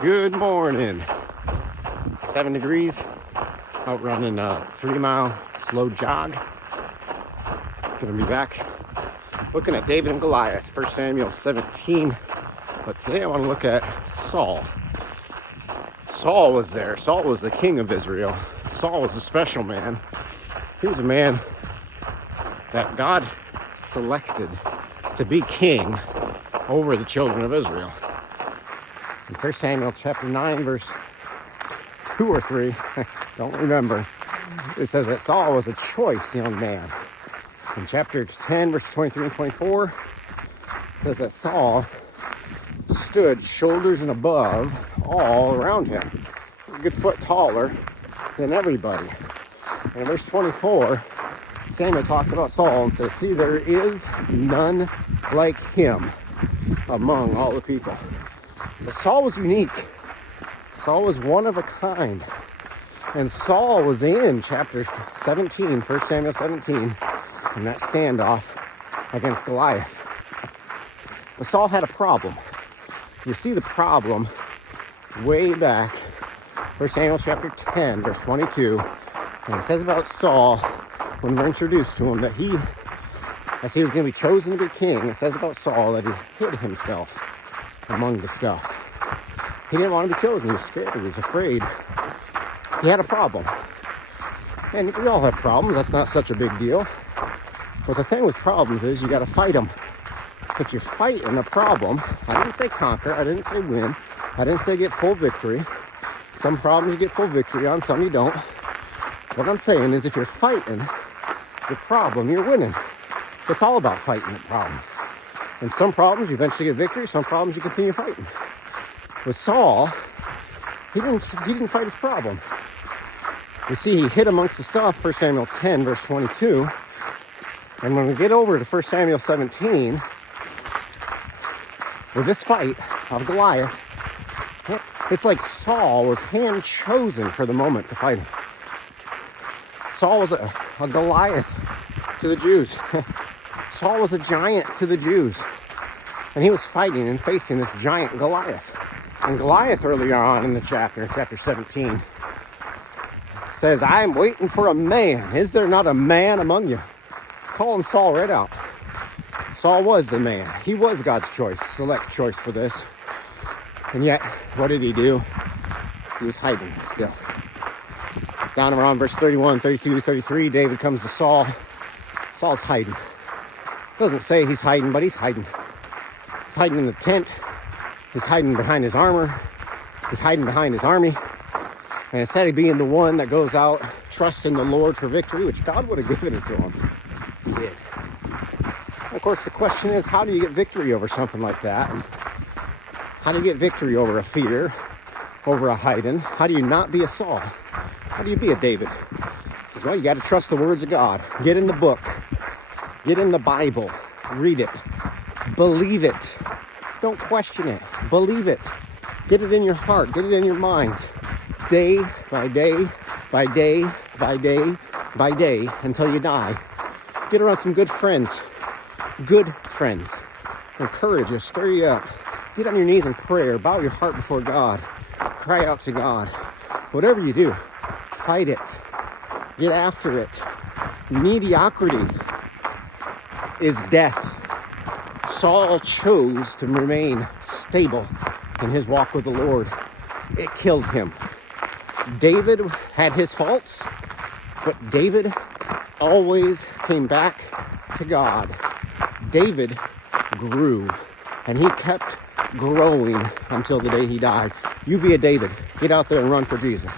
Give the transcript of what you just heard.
Good morning. 7 degrees. Out running a 3-mile slow jog. Gonna be back looking at David and Goliath, 1 Samuel 17. But today I want to look at Saul. Saul was there. Saul was the king of Israel. Saul was a special man. He was a man that God selected to be king over the children of Israel. In 1 Samuel chapter 9, verse 2 or 3, don't remember, it says that Saul was a choice young man. In chapter 10, verse 23 and 24, it says that Saul stood shoulders and above all around him, a good foot taller than everybody. And in verse 24, Samuel talks about Saul and says, "See, there is none like him among all the people." So Saul was unique. Saul was one of a kind. And Saul was in chapter 17, 1 Samuel 17, in that standoff against Goliath. But Saul had a problem. You see the problem way back, 1 Samuel chapter 10, verse 22. And it says about Saul, when we're introduced to him, that as he was going to be chosen to be king, it says about Saul that he hid himself among the stuff. He didn't want to be chosen. He was scared. He was afraid. He had a problem. And we all have problems. That's not such a big deal. But the thing with problems is you got to fight them. If you're fighting a problem, I didn't say conquer. I didn't say win. I didn't say get full victory. Some problems you get full victory on. Some you don't. What I'm saying is if you're fighting the problem, you're winning. It's all about fighting the problem. And some problems you eventually get victory. Some problems you continue fighting. With Saul, he didn't fight his problem. You see, he hid amongst the stuff, 1 Samuel 10, verse 22. And when we get over to 1 Samuel 17, with this fight of Goliath, it's like Saul was hand-chosen for the moment to fight him. Saul was a Goliath to the Jews. Saul was a giant to the Jews. And he was fighting and facing this giant Goliath. And Goliath, earlier on in the chapter 17, says, "I am waiting for a man. Is there not a man among you?" Calling Saul right out. Saul was the man. He was God's choice, select choice for this. And yet, what did he do? He was hiding still. Down around verse 31, 32, 33, David comes to Saul. Saul's hiding. Doesn't say he's hiding, but he's hiding. He's hiding in the tent. He's hiding behind his armor. He's hiding behind his army. And instead of being the one that goes out, trusting the Lord for victory, which God would have given it to him, he did. And of course, the question is, how do you get victory over something like that? And how do you get victory over a fear, over a hiding? How do you not be a Saul? How do you be a David? Because, well, you got to trust the words of God. Get in the book. Get in the Bible. Read it. Believe it. Don't question it. Believe it. Get it in your heart. Get it in your minds. Day by day, by day, by day, by day, until you die. Get around some good friends. Good friends. Encourage you. Stir you up. Get on your knees in prayer. Bow your heart before God. Cry out to God. Whatever you do, fight it. Get after it. Mediocrity is death. Saul chose to remain stable in his walk with the Lord. It killed him. David had his faults, but David always came back to God. David grew, and he kept growing until the day he died. You be a David. Get out there and run for Jesus.